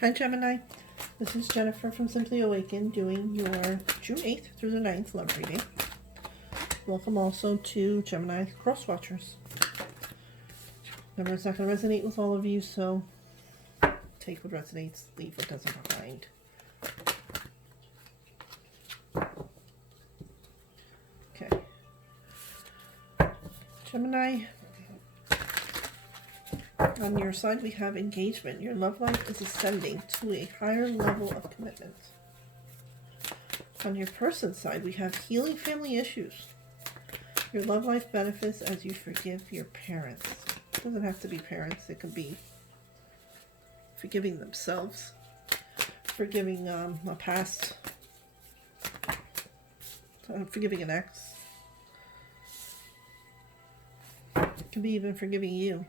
Hi Gemini, this is Jennifer from Simply Awaken doing your June 8th through the 9th love reading. Welcome also to Gemini Cross Watchers. Remember, it's not going to resonate with all of you, so take what resonates, leave what doesn't behind. Okay. Gemini, on your side we have engagement. Your love life is ascending to a higher level of commitment. On your person's side we have healing family issues. Your love life benefits as you forgive your parents. It doesn't have to be parents, it could be forgiving themselves, forgiving a past, forgiving an ex. It could be even forgiving you,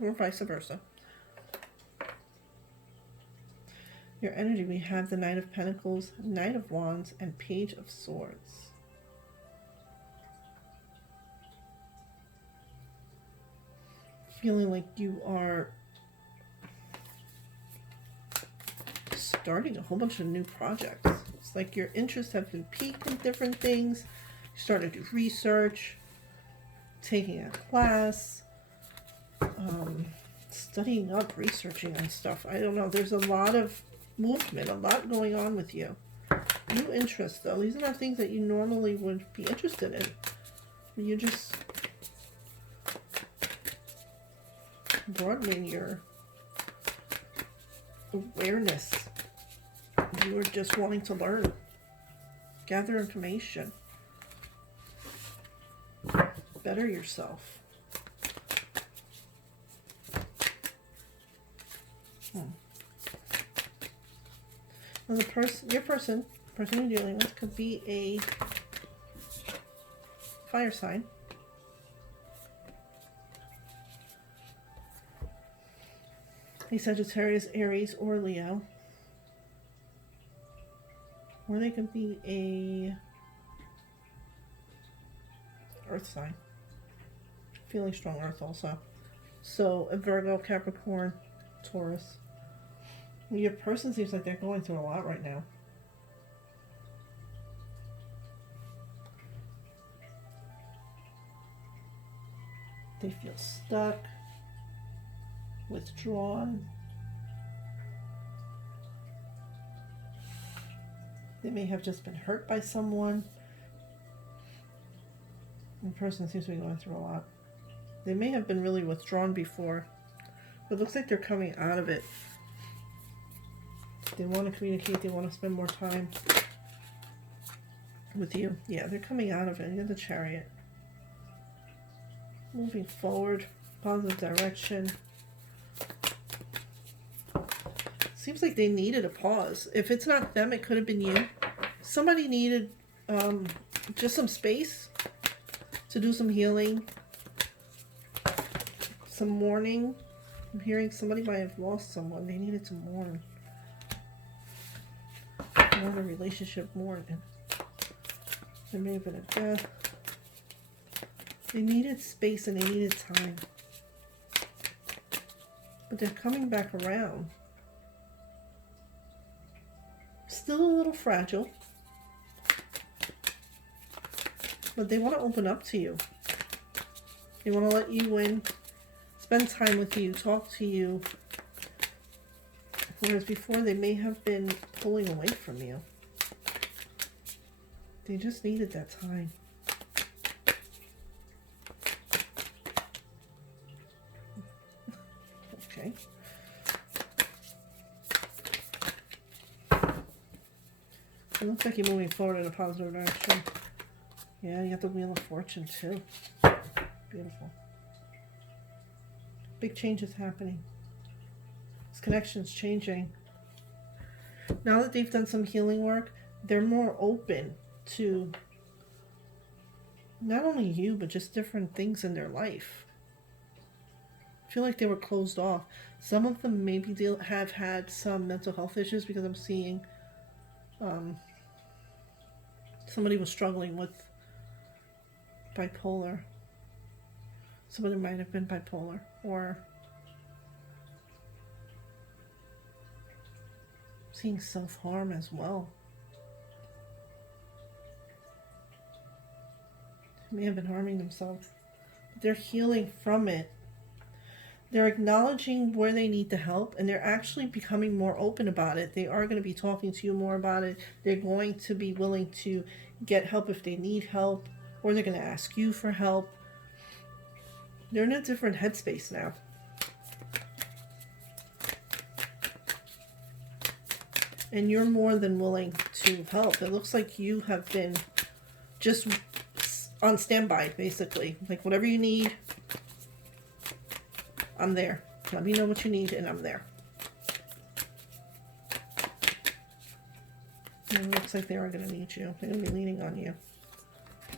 or vice versa. Your energy, we have the Knight of Pentacles, Knight of Wands, and Page of Swords. Feeling like you are starting a whole bunch of new projects. It's like your interests have been piqued in different things. You started to do research, taking a class, studying up, researching on stuff. I don't know. There's a lot of movement, a lot going on with you. New interests, though. These are not things that you normally would be interested in. You're just broadening your awareness. You are just wanting to learn, gather information, better yourself. Now the person you're dealing with could be a fire sign. A Sagittarius, Aries, or Leo. Or they could be a earth sign. Feeling strong earth also. So a Virgo, Capricorn, Taurus. Your person seems like they're going through a lot right now. They feel stuck, withdrawn. They may have just been hurt by someone. The person seems to be going through a lot. They may have been really withdrawn before, but it looks like they're coming out of it. They want to communicate, they want to spend more time with you. Yeah, they're coming out of it. You have the Chariot. Moving forward, positive direction. Seems like they needed a pause. If it's not them, it could have been you. Somebody needed just some space to do some healing, some mourning. I'm hearing somebody might have lost someone. They needed to mourn. Mourn a relationship, mourn. There may have been a death. They needed space and they needed time. But they're coming back around. Still a little fragile. But they want to open up to you. They want to let you in, spend time with you, talk to you. Whereas before they may have been pulling away from you. They just needed that time. Okay. It looks like you're moving forward in a positive direction. Yeah, you got the Wheel of Fortune too. Beautiful. Big changes happening. This connection's changing. Now that they've done some healing work, they're more open to not only you, but just different things in their life. I feel like they were closed off. Some of them maybe have had some mental health issues, because I'm seeing somebody was struggling with bipolar. Somebody might have been bipolar, or seeing self-harm as well. They may have been harming themselves. They're healing from it. They're acknowledging where they need the help, and they're actually becoming more open about it. They are going to be talking to you more about it. They're going to be willing to get help if they need help, or they're going to ask you for help. They're in a different headspace now. And you're more than willing to help. It looks like you have been just on standby, basically. Like, whatever you need, I'm there. Let me know what you need, and I'm there. And it looks like they are going to need you. They're going to be leaning on you.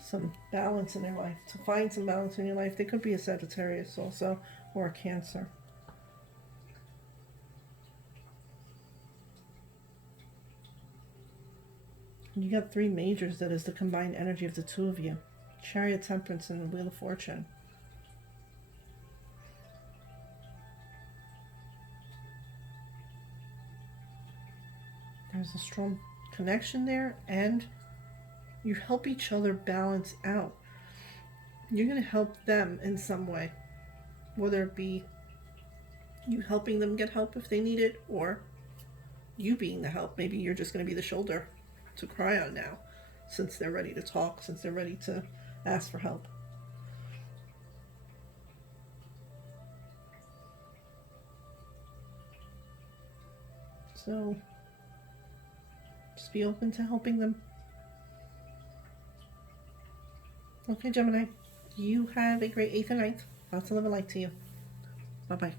Some balance in their life. To find some balance in your life. They could be a Sagittarius also, or a Cancer. You got 3 majors. That is the combined energy of the two of you. Chariot, Temperance, and the Wheel of Fortune. There's a strong connection there, and you help each other balance out. You're going to help them in some way, whether it be you helping them get help if they need it, or you being the help. Maybe you're just going to be the shoulder to cry on now, since they're ready to talk, since they're ready to ask for help. So just be open to helping them. Okay, Gemini, you have a great 8th and 9th. Lots of love and light to you. Bye-bye.